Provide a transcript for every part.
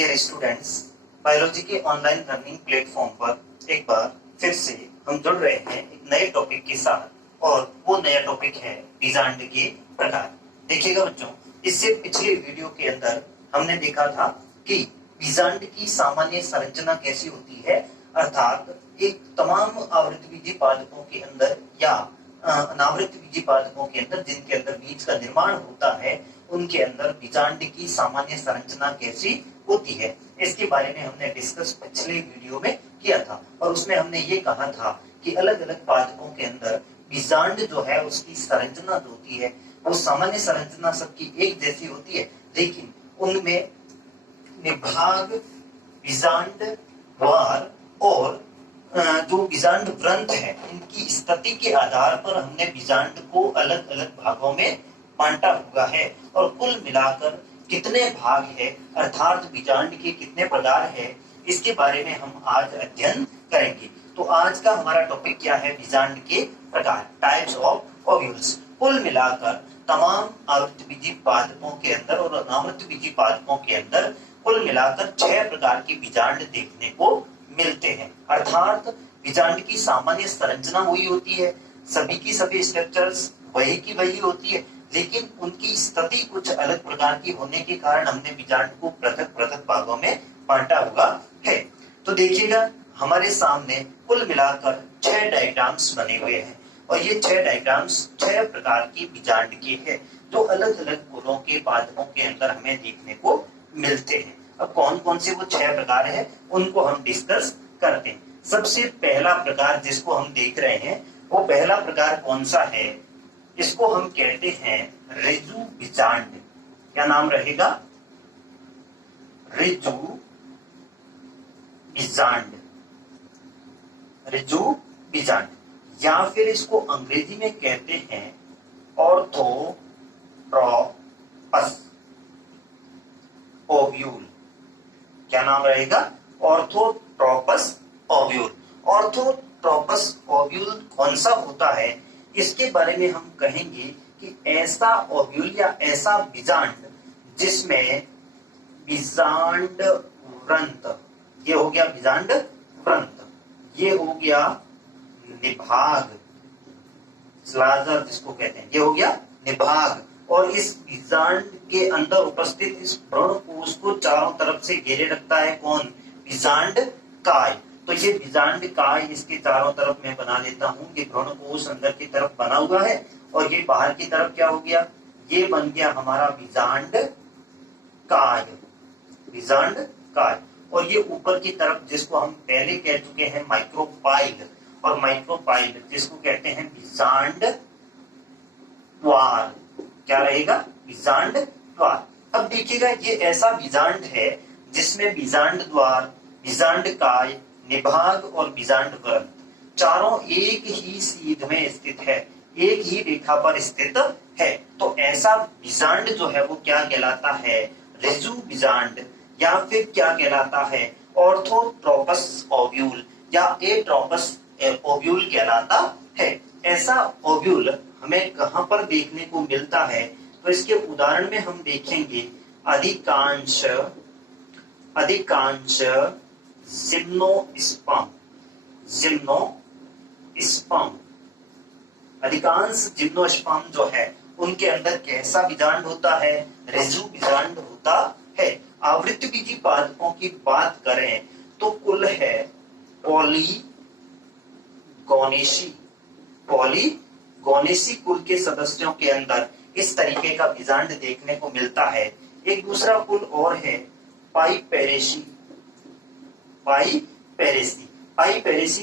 Dear students, biology के online learning platform पर एक बार फिर से हम जुड़ रहे हैं एक नए टॉपिक के साथ और वो नया टॉपिक है बीजांड के प्रकार। देखिएगा बच्चों, इससे पिछले वीडियो के अंदर हमने देखा था कि बीजांड की सामान्य संरचना कैसी होती है, अर्थात एक तमाम आवृतबीजी पादपों के अंदर या अनावृत बीजी पादपों के अंदर जिनके अंदर बीज का निर्माण होता है उनके अंदर बीजांड की सामान्य संरचना कैसी होती है, इसके बारे में हमने डिस्कस पिछले वीडियो में किया था। और उसमें हमने ये कहा था कि अलग अलग पादपों के अंदर बीजांड जो है उसकी संरचना जो होती है वो सामान्य संरचना सबकी एक जैसी होती है, लेकिन उनमें निभाग, बीजांड द्वार और जो बीजांड व्रंत है इनकी स्थिति के आधार पर हमने बीजांड को अलग अलग भागों में बांटा हुआ है और कुल मिलाकर कितने भाग है अर्थात बीजांड के कितने प्रकार है इसके बारे में हम आज अध्ययन करेंगे। तो आज का हमारा टॉपिक क्या है? बीजांड के प्रकार, टाइप्स ऑफ ओव्यूल्स। कुल मिलाकर तमाम आवृतबीजी पादपों के अंदर और अनावृतबीजी पादपों के अंदर कुल मिलाकर 6 प्रकार के बीजांड देखने को मिलते हैं, अर्थात बीजांड की सामान्य संरचना वही होती है, सभी की सभी स्ट्रक्चर्स वही की वही होती है, लेकिन उनकी स्थिति कुछ अलग प्रकार की होने के कारण हमने बीजांड को पृथक पृथक भागों में बांटा हुआ है। तो देखिएगा हमारे सामने कुल मिलाकर 6 डायग्राम्स बने हुए हैं और ये 6 डायग्राम्स 6 प्रकार की बीजांड के हैं जो अलग अलग कुलों के पादपों के अंदर हमें देखने को मिलते हैं। अब कौन कौन से वो 6 प्रकार हैं उनको हम डिस्कस करते हैं। सबसे पहला प्रकार जिसको हम देख रहे हैं वो पहला प्रकार कौन सा है? इसको हम कहते हैं रिजु बीजांड। क्या नाम रहेगा? रिजु बीजांड, रिजु बीजांड, या फिर इसको अंग्रेजी में कहते हैं ऑर्थोट्रोपस ओव्यूल। क्या नाम रहेगा? Orthotropous ovule. ऑर्थोट्रोपस ओव्यूल कौन सा होता है इसके बारे में हम कहेंगे कि ऐसा ओव्यूल या ऐसा बीजांड जिसमें बीजांड व्रंत, ये हो गया बीजांड व्रंत, ये हो गया निभाग, स्लाजर जिसको कहते हैं, ये हो गया निभाग, और इस बीजांड के अंदर उपस्थित इस भ्रूणकोश को चारों तरफ से घेरे रखता है कौन? बीजांड काय। तो ये बीजांड काय इसके चारों तरफ मैं बना लेता हूं कि भ्रूणकोश अंदर की तरफ बना हुआ है और ये बाहर की तरफ क्या हो गया? ये बन गया हमारा बीजांड काय, बीजांड काय। और ये ऊपर की तरफ जिसको हम पहले कह चुके हैं माइक्रोपाइल, और माइक्रोपाइल जिसको कहते हैं बीजांड द्वार। क्या रहेगा? बीजांड द्वार। अब देखिएगा ये ऐसा बीजांड है जिसमें बीजांड द्वार, बीजांड काय, निभाग और बीजांड व्रंत चारों एक ही सीध में स्थित है, एक ही रेखा पर स्थित है। तो ऐसा बीजांड जो है वो क्या कहलाता है? रिजु बीजांड, या फिर क्या कहलाता है? ऑर्थोट्रोपस ओव्यूल या एट्रोपस ओव्यूल कहलाता है। ऐसा ओव्यूल हमें कहां पर देखने को मिलता है? तो इसके उदाहरण में हम देखेंगे अधिकांश जिम्नोस्पर्म, अधिकांश जिम्नोस्पर्म जो है उनके अंदर कैसा बीजांड होता है? रिजु बीजांड होता है। आवृतबीजी पादपों की बात करें तो कुल है पॉलीगोनेसी कुल के सदस्यों के अंदर इस तरीके का बीजांड देखने को मिलता है। एक दूसरा कुल और है पाइपेरेसी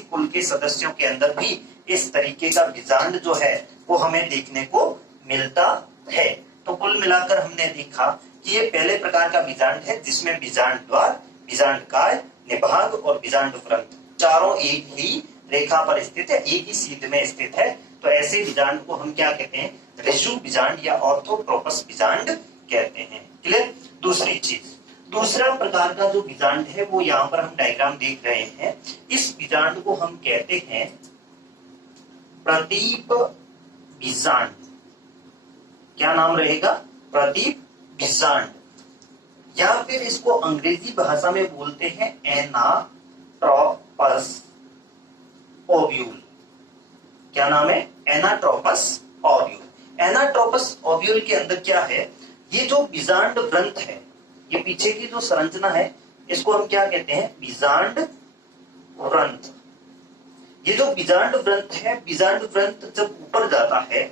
कुल के सदस्यों के अंदर भी इस तरीके का बीजांड जो है वो हमें देखने को मिलता है। तो कुल मिलाकर हमने देखा कि ये पहले प्रकार का बीजांड है जिसमें बीजांड द्वार, बीजांड काय, निभाग और बीजांड व्रंत चारों एक ही रेखा पर स्थित है, एक ही सीध में स्थित है। तो ऐसे बीजांड को हम क्या कहते हैं? रिजु बीजांड या ऑर्थोट्रोपस बीजांड कहते हैं। क्लियर? दूसरी चीज, दूसरा प्रकार का जो बीजांड है वो यहाँ पर हम डायग्राम देख रहे हैं, इस बीजांड को हम कहते हैं प्रदीप बीजांड। क्या नाम रहेगा? प्रदीप बीजांड। या फिर इसको अंग्रेजी भाषा में बोलते हैं एनाट्रोपस ओव्यूल। क्या नाम है? Anatropous ovule. एनाट्रोपस ओव्यूल के अंदर क्या है, ये जो बीजांड ग्रंथ है, ये पीछे की जो संरचना है इसको हम क्या कहते हैं? बीजांड ग्रंथ। ये जो बीजांड ग्रंथ है, बीजांड ग्रंथ जब ऊपर जाता है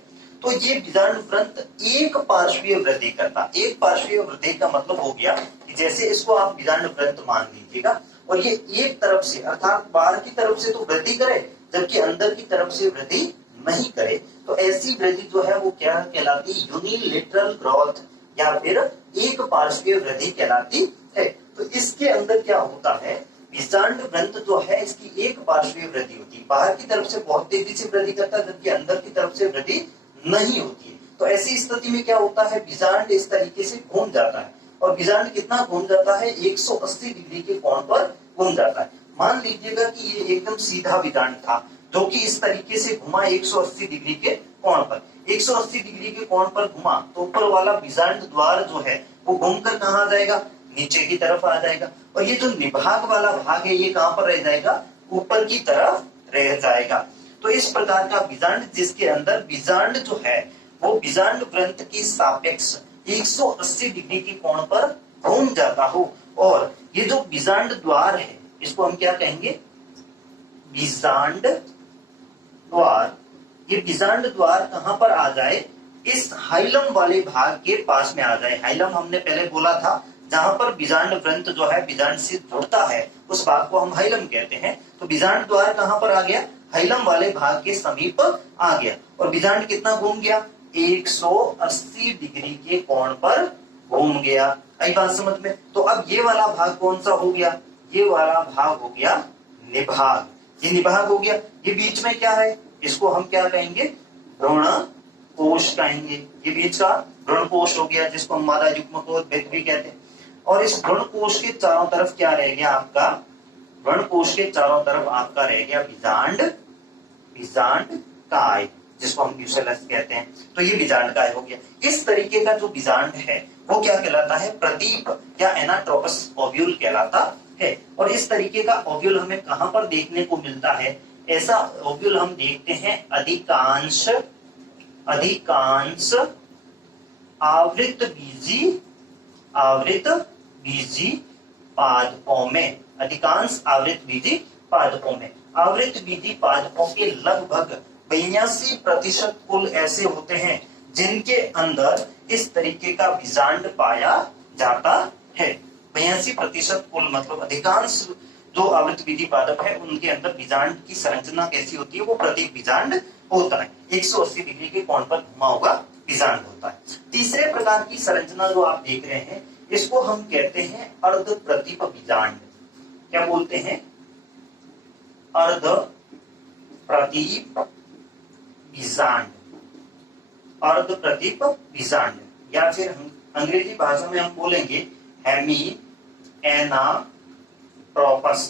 तो ये बीजांड ग्रंथ एक पार्श्वीय वृद्धि करता। एक पार्श्वीय वृद्धि का मतलब हो गया कि जैसे इसको आप बीजांड ग्रंथ मान लीजिएगा और ये एक तरफ से अर्थात बाहर की तरफ से तो वृद्धि करे जबकि अंदर की तरफ से वृद्धि नहीं करे, तो ऐसी वृद्धि जो है वो क्या कहलाती है? यूनिलेटरल ग्रोथ या फिर एक पार्श्वीय वृद्धि कहलाती है। तो इसके अंदर क्या होता है, बीजांड ग्रंथ जो है इसकी एक पार्श्वीय वृद्धि होती है, बाहर की तरफ से बहुत तेजी से वृद्धि करता है जबकि अंदर की तरफ से वृद्धि नहीं होती है। तो ऐसी स्थिति में क्या होता है, बीजांड इस तरीके से घूम जाता है। और बीजांड कितना घूम जाता है? 180 डिग्री के कोण पर घूम जाता है। मान लीजिएगा कि ये एकदम सीधा बीजांड था जो कि इस तरीके से घुमा 180 डिग्री के कोण पर। 180 डिग्री के कोण पर घुमा तो ऊपर वाला बीजांड द्वार जो है वो घूमकर कहाँ जाएगा? नीचे की तरफ आ जाएगा। और ये जो निभाग वाला भाग है ये कहाँ पर रह जाएगा? ऊपर की तरफ रह जाएगा। तो इस प्रकार का बीजांड जिसके अंदर बीजांड जो है वो बीजांड ग्रंथ की सापेक्ष 180 डिग्री के कोण पर घूम जाता हो, और ये जो बीजांड द्वार है इसको हम क्या कहेंगे? बीजांड द्वार। ये बीजांड द्वार कहां पर आ जाए? इस हाइलम वाले भाग के पास में आ जाए। हाइलम हमने पहले बोला था जहां पर बीजांड ग्रंथ जो है बीजांड से जुड़ता है उस भाग को हम हाइलम कहते हैं। तो बीजांड द्वार कहां पर आ गया? हाइलम वाले भाग के समीप आ गया। और बीजांड कितना घूम गया? 180 डिग्री के कोण पर घूम गया। आई बात समझ में? तो अब ये वाला भाग कौन सा हो गया? ये वाला भाग हो गया निभाग। ये निभाग हो गया। ये बीच में क्या है? इसको हम क्या कहेंगे? भ्रूण कोश कहेंगे। ये बीच का भ्रूण कोश हो गया जिसको हम मादा युग्म कोश भी कहते हैं। और इस भ्रूण कोश के चारों तरफ क्या रह गया आपका? भ्रूण कोश के चारों तरफ आपका रह गया बीजांड काय जिसको हम न्यूसेलस कहते हैं। तो ये बीजांड काय हो गया। इस तरीके का जो बीजांड है वो क्या कहलाता है? प्रदीप या एनाट्रोपस ओव्यूल कहलाता है। और इस तरीके का ओव्यूल हमें कहां पर देखने को मिलता है? ऐसा ओव्यूल हम देखते हैं अधिकांश आवृत बीजी पादपों में। अधिकांश आवृत बीजी पादपों में। आवृत बीजी पादपों के लगभग 82% कुल ऐसे होते हैं जिनके अंदर इस तरीके का बीजांड पाया जाता है। 82% कुल मतलब अधिकांश जो आवृत बीजी पादप है उनके अंदर बीजांड की संरचना कैसी होती है? वो प्रतीक बीजांड होता है। 180 डिग्री के कोण पर घुमा हुआ बीजांड होता है। तीसरे प्रकार की संरचना जो आप देख रहे हैं इसको हम कहते हैं अर्ध प्रतीप बीजांड। क्या बोलते हैं? अर्ध प्रतीप बीजांड। अर्ध प्रतीप बीजांड या फिर अंग्रेजी भाषा में हम बोलेंगे हेमी एनाट्रोपस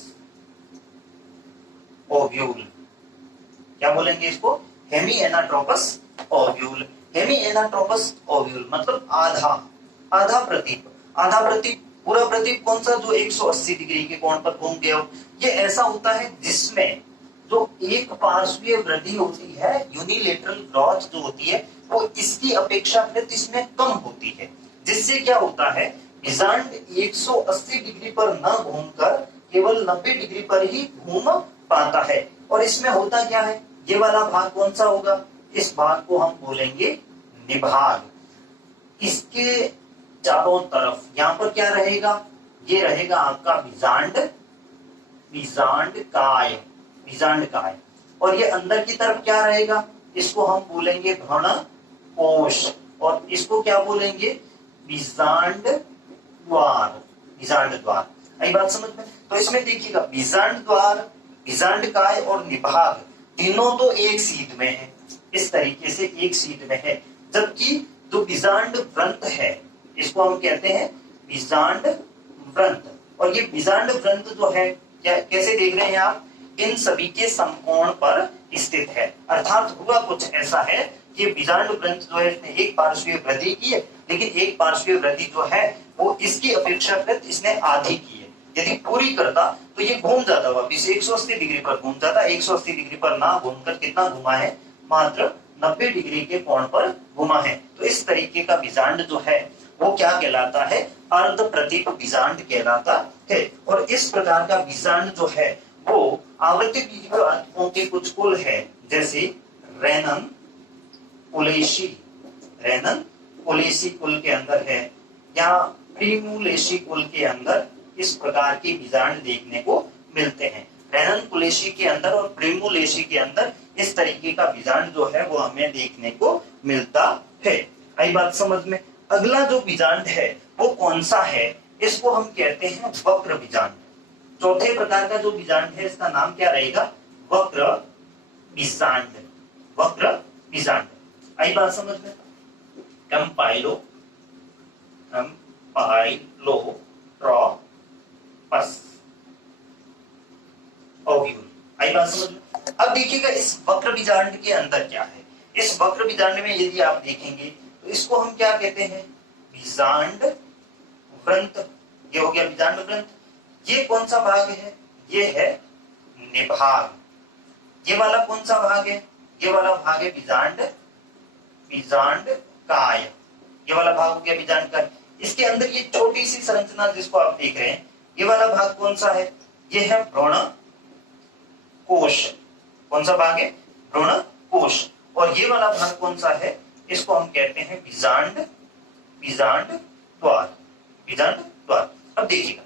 ओव्यूल। क्या बोलेंगे इसको? Hemi anatropous ovule. Hemi anatropous ovule मतलब आधा प्रतीप। आधा प्रतीप, पूरा प्रतीप कौन सा? जो 180 डिग्री के कोण पर घूम गया हो। ये ऐसा होता है जिसमें जो एक पार्श्वीय वृद्धि होती है, यूनिलेटरल ग्रोथ जो होती है वो इसकी अपेक्षाकृत इसमें कम होती है। जिससे क्या होता है? बीजांड 180 डिग्री पर न घूमकर केवल 90 डिग्री पर ही घूम पाता है। और इसमें होता क्या है? ये वाला भाग कौन सा होगा? इस भाग को हम बोलेंगे निभाग। इसके चारों तरफ यहाँ पर क्या रहेगा? ये रहेगा आपका बीजांड काय। और ये अंदर की तरफ क्या रहेगा? इसको हम बोलेंगे भ्रूण कोश। और इसको क्या बोलेंगे? बीजांड द्वार। आई बात समझ में? तो इसमें देखिएगा बीजांड द्वार, बीजांड काय और निभाग तीनों तो एक सीध में है। इस तरीके से एक सीध में है। जबकि जो बीजांड व्रंत है इसको हम कहते हैं बीजांड व्रंत। और ये बीजांड व्रंत जो है क्या कैसे देख रहे हैं आप? इन सभी के समकोण पर स्थित है। अर्थात हुआ कुछ ऐसा है कि बीजांड ग्रंथ जो है इसने एक पार्श्वीय वृद्धि की है, लेकिन एक पार्श्वीय वृद्धि जो है वो इसकी अपेक्षाकृत इसने आधी की है। यदि पूरी करता तो ये घूम जाता वापिस 180 डिग्री पर घूम जाता। 180 डिग्री पर ना घूमकर कितना घुमा है, मात्र 90 डिग्री के कोण पर घुमा है। तो इस तरीके का बीजांड जो है वो क्या कहलाता है, अर्ध प्रतीप बीजांड कहलाता है। और इस प्रकार का बीजांड जो है वो आवर्ती बीजों के कुछ कुल है, जैसे रेनन उलेशी कुल के अंदर है, या प्रीमुलेशी कुल के अंदर इस प्रकार के बीजांड देखने को मिलते हैं। रेनन कुलेशी के अंदर और प्रीमुलेशी के अंदर इस तरीके का बीजांड जो है वो हमें देखने को मिलता है। आई बात समझ में। अगला जो बीजांड है वो कौन सा है, इसको हम कहते हैं वक्र बीजांड। चौथे प्रकार का जो बीजांड है इसका नाम क्या रहेगा, वक्र बीजांड। वक्र बीजांड, आई बात समझ में। कंपाइलोट्रॉपस ओव्यूल, आई बात समझ में। अब देखिएगा इस वक्र बीजांड के अंदर क्या है। इस वक्र बीजांड में यदि आप देखेंगे तो इसको हम क्या कहते हैं, बीजांड वृंत। ये हो गया बीजांड वृंत। ये कौन सा भाग है, ये है निभाग। ये वाला कौन सा भाग है, ये वाला भाग है बीजांड काय। ये वाला भाग हो गया बीजांड काय। इसके अंदर ये छोटी सी संरचना जिसको आप देख रहे हैं, ये वाला भाग कौन सा है, ये है भ्रूण कोश। कौन सा भाग है, भ्रूण कोश। और ये वाला भाग कौन सा है, इसको हम कहते हैं बीजांड द्वार। अब देखिएगा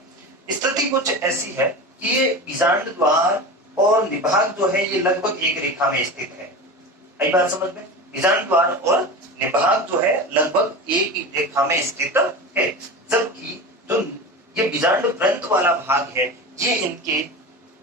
स्थिति कुछ ऐसी है कि ये बीजांड द्वार और निभाग जो है ये लगभग एक रेखा में स्थित है। आई बात समझ में। बीजांड द्वार और निभाग जो है लगभग एक ही रेखा में स्थित है, जबकि जो ये बीजांड वृंत वाला भाग है ये इनके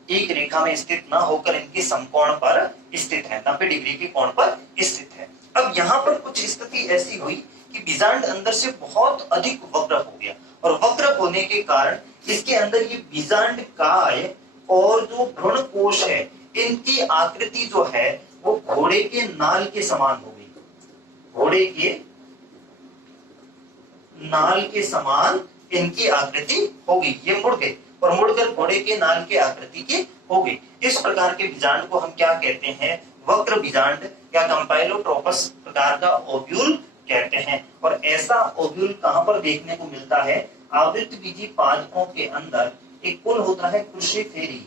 एक रेखा में स्थित ना होकर इनके समकोण पर स्थित है, 90 डिग्री के कोण पर स्थित है। अब यहाँ पर कुछ स्थिति ऐसी हुई कि बीजांड अंदर से बहुत अधिक वक्र हो गया, और वक्र होने के कारण इसके अंदर ये बीजांड काय और जो भ्रूण कोश है इनकी आकृति जो है वो घोड़े के नाल के समान हो गई। घोड़े के नाल के समान इनकी आकृति हो गई। ये मुड़ गए और मुड़कर घोड़े के नाल के आकृति की हो गई। इस प्रकार के बीजांड को हम क्या कहते हैं, वक्र बीजांड या कंपाइलोट्रोपस प्रकार का ओव्यूल कहते हैं। और ऐसा ओव्यूल कहां पर देखने को मिलता है, आवृतबीजी पादपों के अंदर एक कुल होता है क्रुसिफेरी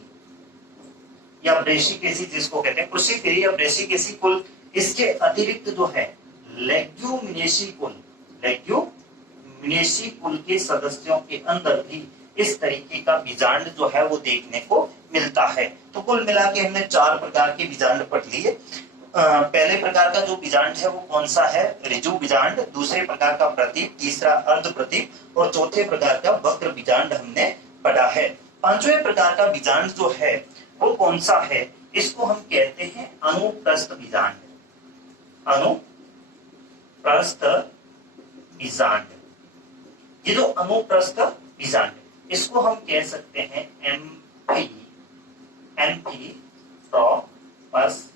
या ब्रेसिकेसी, जिसको कहते हैं क्रुसिफेरी या ब्रेसिकेसी कुल। इसके अतिरिक्त जो है लेग्यूमिनेसी कुल के सदस्यों के अंदर भी इस तरीके का बीजांड जो है वो देखने को मिलता है। तो कुल मिला के हमने 4 प्रकार के बीजांड पढ़ लिए। पहले प्रकार का जो बीजांड है वो कौन सा है, ऋजु बीजांड। दूसरे प्रकार का प्रतीप, तीसरा अर्ध प्रतीप और चौथे प्रकार का वक्र बीजांड हमने पढ़ा है। पांचवें प्रकार का बीजांड जो है वो कौन सा है, इसको हम कहते हैं अनुप्रस्थ बीजांड। अनुप्रस्थ बीजांड, ये जो अनुप्रस्थ बीजांड इसको हम कह सकते हैं एम्फीट्रॉपस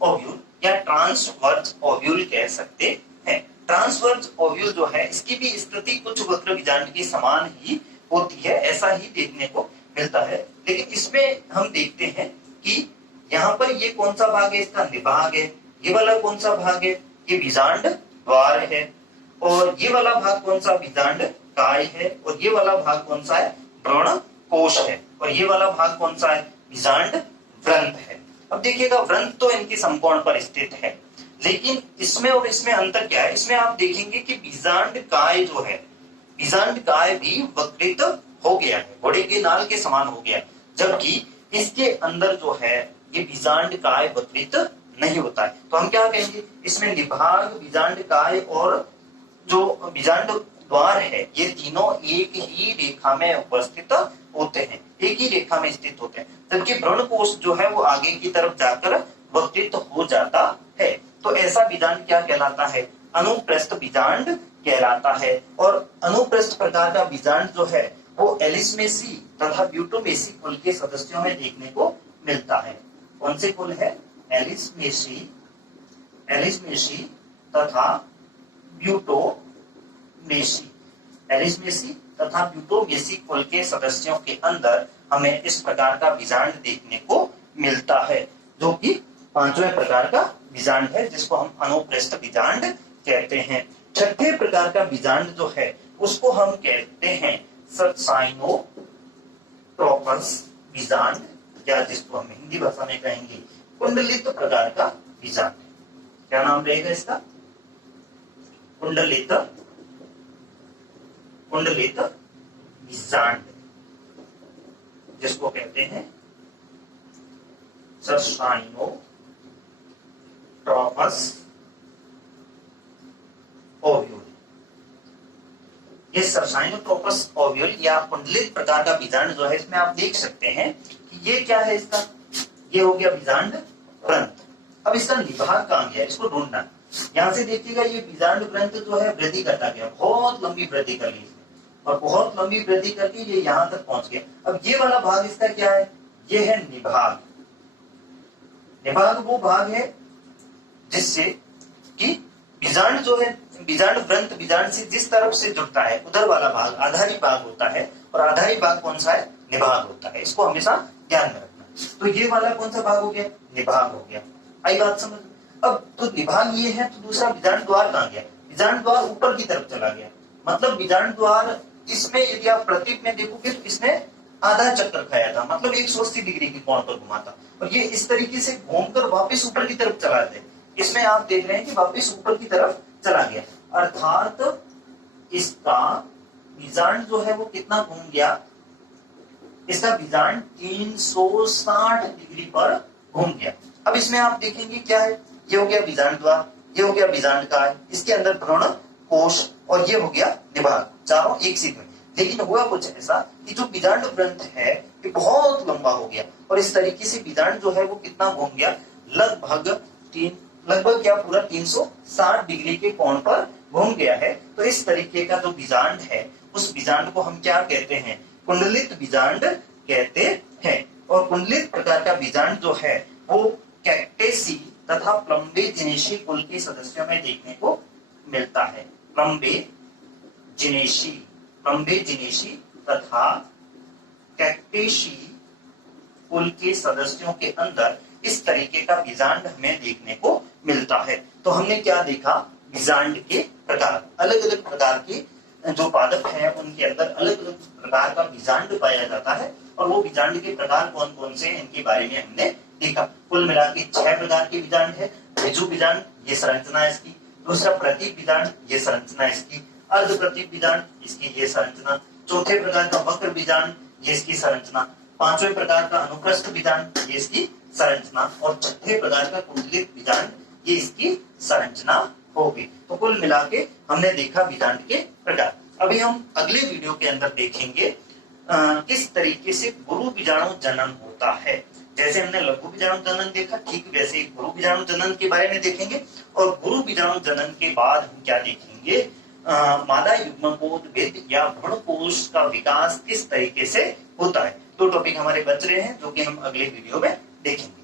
ओव्यूल या ट्रांसवर्स ओव्यूल कह सकते हैं। ट्रांसवर्स ओव्यूल जो है इसकी भी स्थिति कुछ वक्र बीजांड की समान ही होती है, ऐसा ही देखने को मिलता है। लेकिन इसमें हम देखते हैं कि यहाँ पर ये कौन सा भाग है, इसका निभाग है। ये वाला कौन सा भाग है, ये बीजांड द्वार है। और ये वाला भाग कौन सा, बीजांड काय है। और ये वाला भाग कौन सा है, भ्रूण कोश है। और ये वाला भाग कौन सा है, बीजांड वृंत है। अब देखिएगा वृंत तो इनके समकोण पर स्थित है, लेकिन इसमें और इसमें अंतर क्या है। इसमें आप देखेंगे कि बीजांड काय जो है, बीजांड काय भी वक्रित हो गया है, घोड़े के नाल के समान हो गया, जबकि इसके अंदर जो है ये बीजांड काय वक्रित नहीं होता है। तो हम क्या कहेंगे, इसमें निभाग, बीजांड काय और जो बीजांड द्वार है ये तीनों एक ही रेखा में उपस्थित होते हैं, एक ही रेखा में स्थित होते हैं, जबकि भ्रूण कोश जो है वो आगे की तरफ जाकर वक्रित हो जाता है। तो ऐसा बीजांड क्या कहलाता है, अनुप्रस्थ बीजांड कहलाता है। और अनुप्रस्थ प्रकार का बीजांड जो है वो एलिसमेसी तथा ब्यूटोमेसी कुल के सदस्यों में देखने को मिलता है। कौन से कुल है? एलिसमेसी तथा ब्यूटोमेसी। एलिसमेसी तथा ब्यूटोमेसी कुल के सदस्यों के अंदर हमें इस प्रकार का बीजांड देखने को मिलता है, जो कि पांचवें प्रकार का बीजांड है, जिसको हम अनुप्रस्थ बीजांड कहते हैं। छठे प्रकार का बीजांड जो है उसको हम कहते हैं साइनोट्रोपस बीजांड, या जिसको हम हिंदी भाषा में कहेंगे कुंडलित प्रकार का बीजांड। क्या नाम रहेगा इसका? कुंडलित बीजांड, जिसको कहते हैं साइनोट्रोपस ओव्यूल। ये साइनोट्रोपस ओव्यूल या कुंडलित प्रकार का बीजांड जो है, इसमें आप देख सकते हैं कि ये क्या है इसका? ये हो गया बीजांड ग्रंथ। अब इसका निभाग कहां गया, इसको ढूंढना। यहां से देखिएगा ये बीजांड ग्रंथ जो है वृद्धि करता गया, बहुत लंबी वृद्धि कर ली इसने, और बहुत लंबी वृद्धि करके ये यहां तक पहुंच गया। अब ये वाला भाग इसका क्या है? ये है निभाग। निभाग वो भाग है जिससे कि बीजांड जो है, बीजांड ग्रंथ बीजांड से जिस तरफ से जुड़ता है उधर वाला भाग आधारी भाग होता है, और आधारी भाग कौन सा है? निभाग होता है। इसको हमेशा ध्यान में रखना। तो ये वाला कौन सा भाग हो गया? निभाग हो गया। आई बात समझ? अब तो निभाग ये है, तो दूसरा बीजांड द्वार कहां गया? बीजांड द्वार ऊपर की तरफ चला गया। मतलब बीजांड द्वार इसमें यदि आप प्रतीक में देखोगे तो इसने आधा चक्कर खाया था, मतलब 180 डिग्री के कोण पर घुमा था, और ये इस तरीके से घूमकर वापस ऊपर की तरफ चला गया। इसमें आप देख रहे हैं कि वापस ऊपर की तरफ चला गया, अर्थात इसका बीजांड जो है वो कितना घूम गया? इसका बीजांड 360 डिग्री पर घूम गया। अब इसमें आप देखेंगे क्या है? ये हो गया बीजांड द्वार, ये हो गया बीजांड काल, इसके अंदर भ्रूण कोश, और ये हो गया निभाग, चारों एक सीध में। लेकिन हुआ कुछ ऐसा कि जो बीजांड ग्रंथ है ये बहुत लंबा हो गया, और इस तरीके से बीजांड जो है वो कितना घूम गया? लगभग क्या पूरा 360 डिग्री के कोण पर घूम गया है। तो इस तरीके का जो बीजांड है उस बीजांड को हम क्या कहते हैं? कुंडलित बीजांड कहते हैं। और कुंडलित प्रकार का बीजांड जो है वो कैक्टेसी तथा प्लम्बेजिनेसी कुल के सदस्यों में देखने को मिलता है। प्लम्बेजिनेसी तथा कैक्टेसी कुल के सदस्यों के अंदर इस तरीके का बीजांड हमें देखने को मिलता है। तो हमने क्या देखा? बीजांड के प्रकार, अलग अलग प्रकार के जो पादप हैं उनके अंदर अलग अलग प्रकार का बीजांड पाया जाता है, और वो बीजांड के प्रकार कौन कौन से हैं इनके बारे में हमने देखा। कुल मिला के 6 प्रकार के बीजांड है। ऋजु बीजांड, ये संरचना इसकी। दूसरा प्रतीक बीजांड, ये संरचना इसकी। अर्ध प्रतीक बीजांड, इसकी ये संरचना। चौथे प्रकार का वक्र बीजांड, ये इसकी संरचना। पांचवें प्रकार का अनुप्रस्थ बीजांड, ये इसकी संरचना, और छठे प्रकार का कुंडलित बीजांड, ये इसकी संरचना होगी। तो कुल मिला के हमने देखा बीजांड के प्रकार। अभी हम अगले वीडियो के अंदर देखेंगे किस तरीके से गुरु बीजाणु जनन होता है। जैसे हमने लघु बीजाणु जनन देखा, ठीक वैसे गुरु बीजाणु जनन के बारे में देखेंगे। और गुरु बीजाणु जनन के बाद हम क्या देखेंगे? मादा युग्मकोद भेद या भ्रूणकोश का विकास किस तरीके से होता है। 2 टॉपिक हमारे बच रहे हैं जो कि हम अगले वीडियो में देखेंगे।